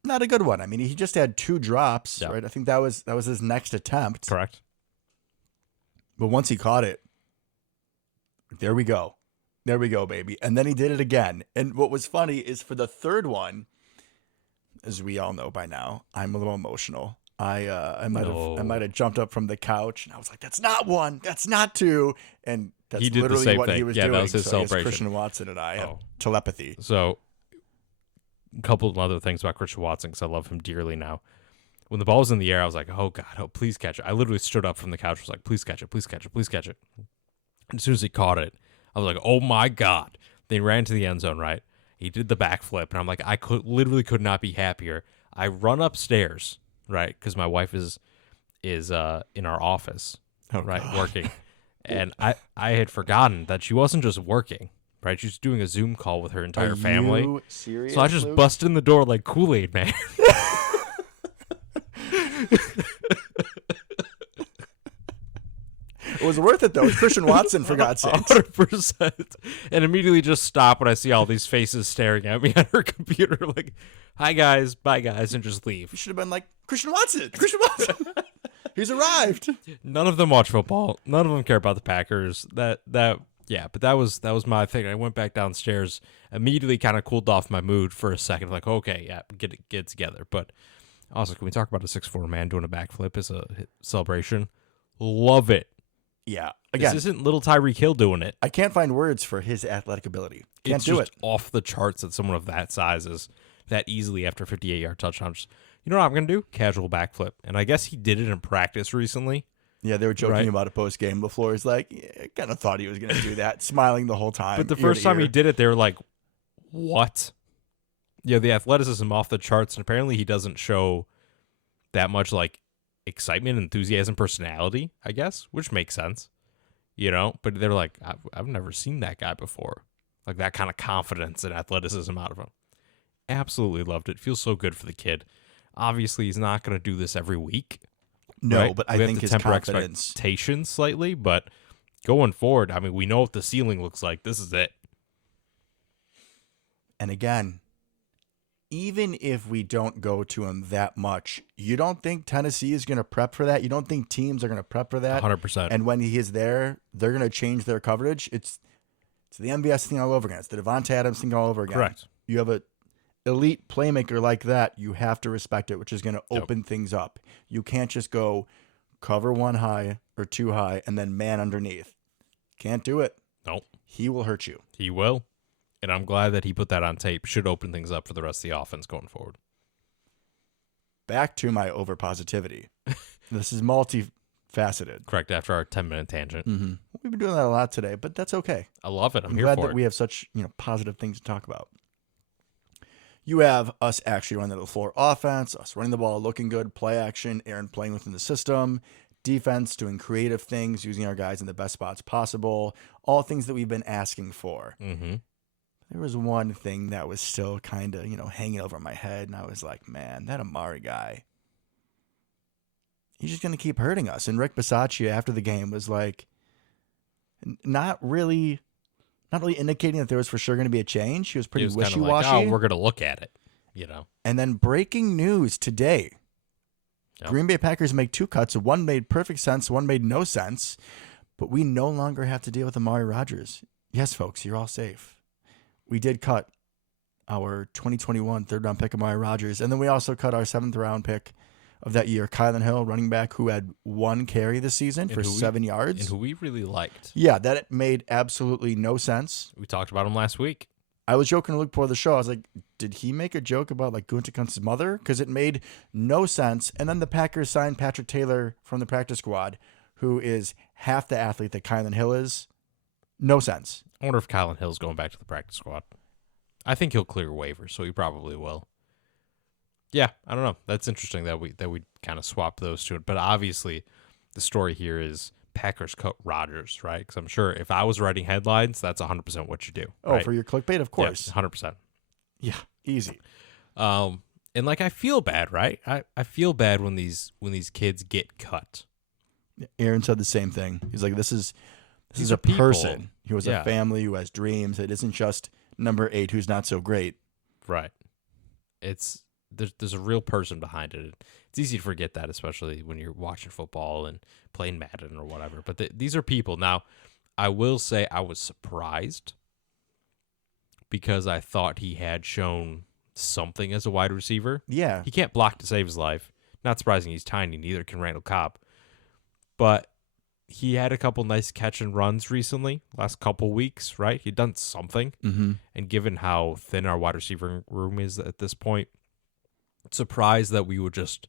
not a good one. I mean, he just had 2 drops, Yeah. right? I think that was his next attempt. Correct. But once he caught it, there we go. There we go, baby. And then he did it again. And what was funny is for the third one, as we all know by now, I'm a little emotional. I might have jumped up from the couch and I was like, "That's not one. That's not two." And that's He did the literally same what he thing. was Yeah, that doing. was his So I guess celebration. Christian Watson and I have Oh. telepathy. So, a couple of other things about Christian Watson because I love him dearly now. When the ball was in the air, I was like, "Oh God, oh please catch it!" I literally stood up from the couch, was like, "Please catch it, please catch it, please catch it." And as soon as he caught it, I was like, "Oh my God!" Then he ran to the end zone. Right, he did the backflip, and I'm like, I could not be happier. I run upstairs, right, because my wife is in our office, Oh, right, God. working, and I had forgotten that she wasn't just working, right, she was doing a Zoom call with her entire Are family. you serious? So I just Luke? busted in the door like Kool-Aid Man. It was worth it though. It's Christian Watson, for God's sake. 100%. And immediately just stop when I see all these faces staring at me on her computer like, "Hi guys, bye guys," and just leave. You should have been like, "Christian Watson, Christian Watson, he's arrived." None of them watch football. None of them care about the Packers. But that was my thing. I went back downstairs, immediately kind of cooled off my mood for a second, like, okay, yeah, get it together. But also, can we talk about a 6'4" man doing a backflip as a celebration? Love it. Yeah. This Again, isn't little Tyreek Hill doing it. I can't find words for his athletic ability. Can't It's do just it. off the charts that someone of that size is that easily after 58-yard touchdowns. You know what I'm going to do? Casual backflip. And I guess he did it in practice recently. Yeah, they were joking Right. about it post game. LaFleur is like, yeah, I kind of thought he was going to do that, smiling the whole time. But the ear first to time he ear. did it, they were like, what? Yeah, the athleticism off the charts. And apparently he doesn't show that much like excitement, enthusiasm, personality, I guess, which makes sense. You know, but they're like, I've never seen that guy before. Like that kind of confidence and athleticism out of him. Absolutely loved it. Feels so good for the kid. Obviously, he's not going to do this every week. No, right? but We I have think to his temper confidence. expectations slightly, but going forward, I mean, we know what the ceiling looks like. This is it. And again, even if we don't go to him that much, you don't think Tennessee is going to prep for that? You don't think teams are going to prep for that? 100%. And when he is there, they're going to change their coverage. It's the MVS thing all over again. It's the Devontae Adams thing all over again. Correct. You have a elite playmaker like that, you have to respect it, which is going to Yep. open things up. You can't just go cover one high or two high and then man underneath. Can't do it. Nope. He will hurt you. He will. And I'm glad that he put that on tape. Should open things up for the rest of the offense going forward. Back to my over positivity. This is multifaceted. Correct. After our 10-minute tangent. Mm-hmm. We've been doing that a lot today, but that's okay. I love it. I'm here glad for that it. we have such positive things to talk about. You have us actually running the floor offense, us running the ball, looking good, play action, Aaron playing within the system, defense doing creative things, using our guys in the best spots possible, all things that we've been asking for. Mm-hmm. There was one thing that was still kind of, hanging over my head, and I was like, man, that Amari guy, he's just going to keep hurting us. And Rick Bisaccia after the game was like, not really indicating that there was for sure going to be a change. He was pretty He was kinda wishy-washy. like, oh, we're going to look at it, And then breaking news today. Yep. Green Bay Packers make two cuts. One made perfect sense. One made no sense. But we no longer have to deal with Amari Rodgers. Yes, folks, you're all safe. We did cut our 2021 third-round pick, Amari Rodgers. And then we also cut our seventh-round pick of that year, Kylan Hill, running back who had one carry this season for 7 yards. And who we really liked. Yeah, that made absolutely no sense. We talked about him last week. I was joking to Luke before the show. I was like, did he make a joke about like Gutekunst's mother? Because it made no sense. And then the Packers signed Patrick Taylor from the practice squad, who is half the athlete that Kylan Hill is. No sense. I wonder if Kylan Hill's going back to the practice squad. I think he'll clear waivers, so he probably will. Yeah, I don't know. That's interesting that we kind of swap those two. But obviously, the story here is Packers cut Rodgers, right? Because I'm sure if I was writing headlines, that's 100% what you do. Oh, right? for your clickbait, of course. Yeah, 100%. Yeah, easy. And like I feel bad, right? I feel bad when these kids get cut. Aaron said the same thing. He's like, this is These a are people. person who has Yeah. a family, who has dreams. It isn't just number 8 who's not so great. Right. There's a real person behind it. It's easy to forget that, especially when you're watching football and playing Madden or whatever. But these are people. Now, I will say I was surprised because I thought he had shown something as a wide receiver. Yeah. He can't block to save his life. Not surprising, he's tiny. Neither can Randall Cobb. But he had a couple nice catch and runs recently, last couple weeks, right? He'd done something. Mm-hmm. And given how thin our wide receiver room is at this point, surprised that we would just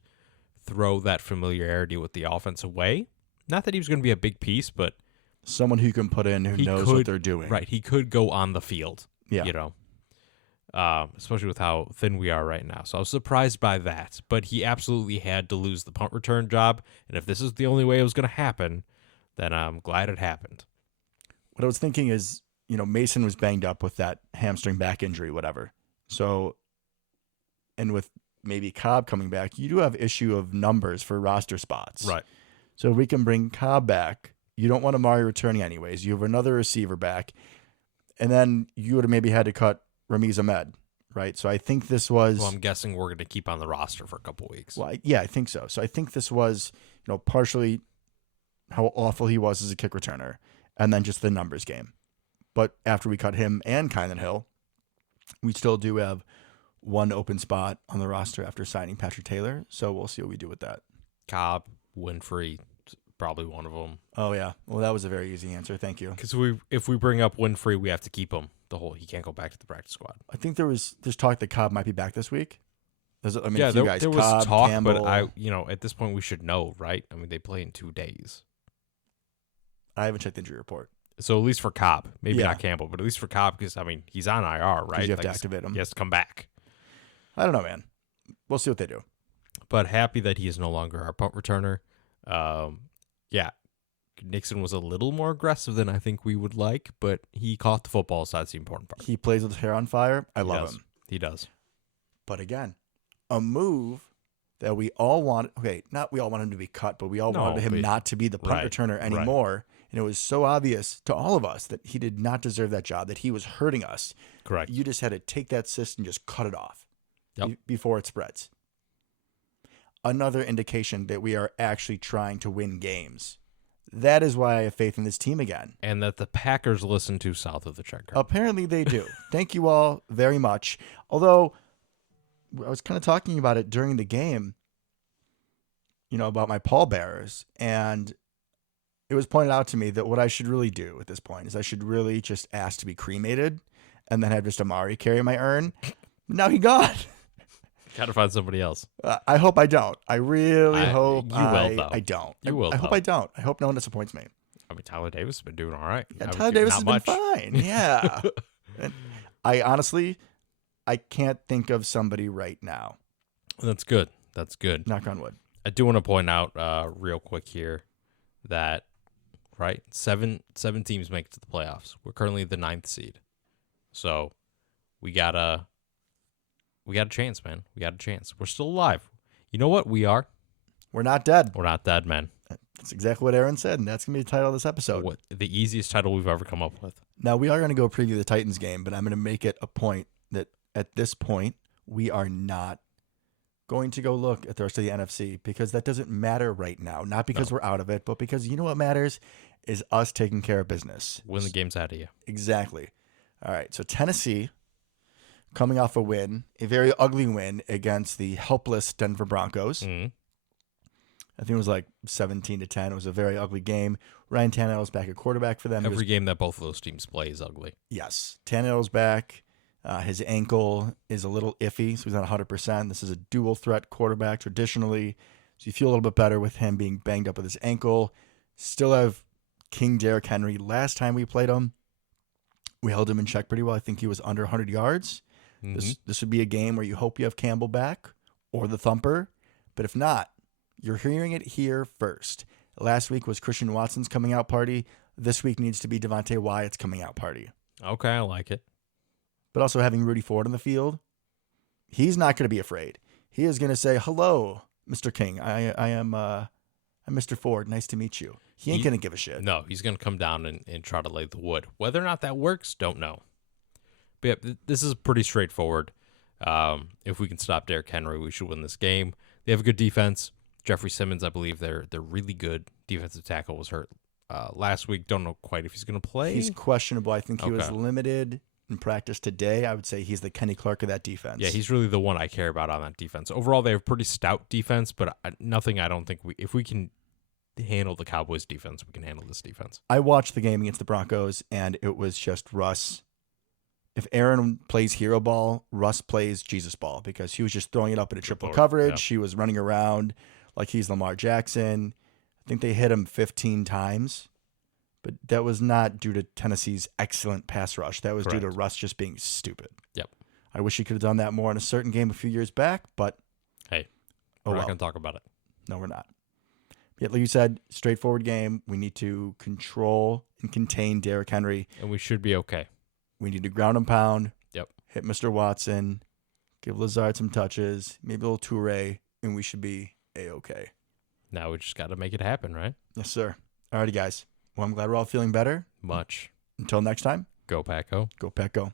throw that familiarity with the offense away. Not that he was going to be a big piece, but someone who can put in, who knows what they're doing. Right. He could go on the field, Yeah. you know, especially with how thin we are right now. So I was surprised by that, but he absolutely had to lose the punt return job. And if this is the only way it was going to happen, then I'm glad it happened. What I was thinking is, Mason was banged up with that hamstring back injury, whatever. So, and with maybe Cobb coming back, you do have issue of numbers for roster spots. Right. So if we can bring Cobb back, you don't want Amari returning anyways. You have another receiver back. And then you would have maybe had to cut Ramiz Ahmed, right? So I think this was... Well, I'm guessing we're going to keep on the roster for a couple weeks. Well, yeah, I think so. So I think this was, partially how awful he was as a kick returner, and then just the numbers game. But after we cut him and Kylan Hill, we still do have one open spot on the roster after signing Patrick Taylor. So we'll see what we do with that. Cobb, Winfrey, probably one of them. Oh, yeah. Well, that was a very easy answer. Thank you. Because if we bring up Winfrey, we have to keep him. He can't go back to the practice squad. I think there's talk that Cobb might be back this week. Yeah, a few guys, there was Cobb, talk, Campbell. but at this point we should know, right? I mean, they play in 2 days. I haven't checked the injury report. So at least for Cobb, maybe Yeah. not Campbell, but at least for Cobb, because, he's on IR, right? You have to activate him. He has to come back. I don't know, man. We'll see what they do. But happy that he is no longer our punt returner. Yeah, Nixon was a little more aggressive than I think we would like, but he caught the football, so that's the important part. He plays with his hair on fire. I love him. He does. But again, a move that we all want. Okay, not we all want him to be cut, but we all wanted him not to be the punt returner anymore. And it was so obvious to all of us that he did not deserve that job, that he was hurting us. Correct. You just had to take that cyst and just cut it off before it spreads. Another indication that we are actually trying to win games. That is why I have faith in this team again. And that the Packers listen to south of the check card. Apparently they do. Thank you all very much. Although I was kind of talking about it during the game, about my pallbearers, and it was pointed out to me that what I should really do at this point is I should really just ask to be cremated and then have just Amari carry my urn. Now he gone. Got to find somebody else. I hope I don't. I really hope you will, though. I don't. You will. I hope I don't. I hope no one disappoints me. I mean, Tyler Davis has been doing all right. Yeah, Tyler Davis has been fine. Yeah. I honestly, I can't think of somebody right now. That's good. That's good. Knock on wood. I do want to point out real quick here that, right, seven teams make it to the playoffs. We're currently the 9th seed. So we got a chance, man. We got a chance. We're still alive. You know what? We are. We're not dead. We're not dead, man. That's exactly what Aaron said, and that's going to be the title of this episode. The easiest title we've ever come up with. Now, we are going to go preview the Titans game, but I'm going to make it a point that at this point, we are not going to go look at the rest of the NFC because that doesn't matter right now. Not because we're out of it, but because you know what matters is us taking care of business. Win the games out of you. Exactly. All right, so Tennessee coming off a win, a very ugly win against the helpless Denver Broncos. Mm-hmm. I think it was like 17-10. It was a very ugly game. Ryan Tannehill's back at quarterback for them. Every game that both of those teams play is ugly. Yes. Tannehill's back. His ankle is a little iffy, so he's not 100%. This is a dual threat quarterback traditionally, so you feel a little bit better with him being banged up with his ankle. Still have King Derrick Henry. Last time we played him, we held him in check pretty well. I think he was under 100 yards. Mm-hmm. This would be a game where you hope you have Campbell back or the thumper, but if not, you're hearing it here first. Last week was Christian Watson's coming out party. This week needs to be Devontae Wyatt's coming out party. Okay, I like it. But also having Rudy Ford on the field, he's not going to be afraid. He is going to say, "Hello, Mr. King. I'm Mr. Ford. Nice to meet you." He ain't going to give a shit. No, he's going to come down and try to lay the wood. Whether or not that works, don't know. But yeah, this is pretty straightforward. If we can stop Derrick Henry, we should win this game. They have a good defense. Jeffrey Simmons, I believe they're really good. Defensive tackle was hurt last week. Don't know quite if he's going to play. He's questionable. I think he was limited in practice today, I would say he's the Kenny Clark of that defense. Yeah, he's really the one I care about on that defense. Overall, they have pretty stout defense, but nothing I don't think if we can handle the Cowboys defense, we can handle this defense. I watched the game against the Broncos, and it was just Russ. If Aaron plays hero ball, Russ plays Jesus ball because he was just throwing it up in a triple coverage. He was running around like he's Lamar Jackson. I think they hit him 15 times, but that was not due to Tennessee's excellent pass rush. That was due to Russ just being stupid. Yep. I wish he could have done that more in a certain game a few years back, but hey, we're not going to talk about it. No, we're not. Yet, like you said, straightforward game. We need to control and contain Derrick Henry. And we should be okay. We need to ground and pound. Yep. Hit Mr. Watson. Give Lazard some touches. Maybe a little Toure, and we should be A-okay. Now we just got to make it happen, right? Yes, sir. All righty, guys. Well, I'm glad we're all feeling better. Much. Until next time. Go Pack Go. Go Pack Go.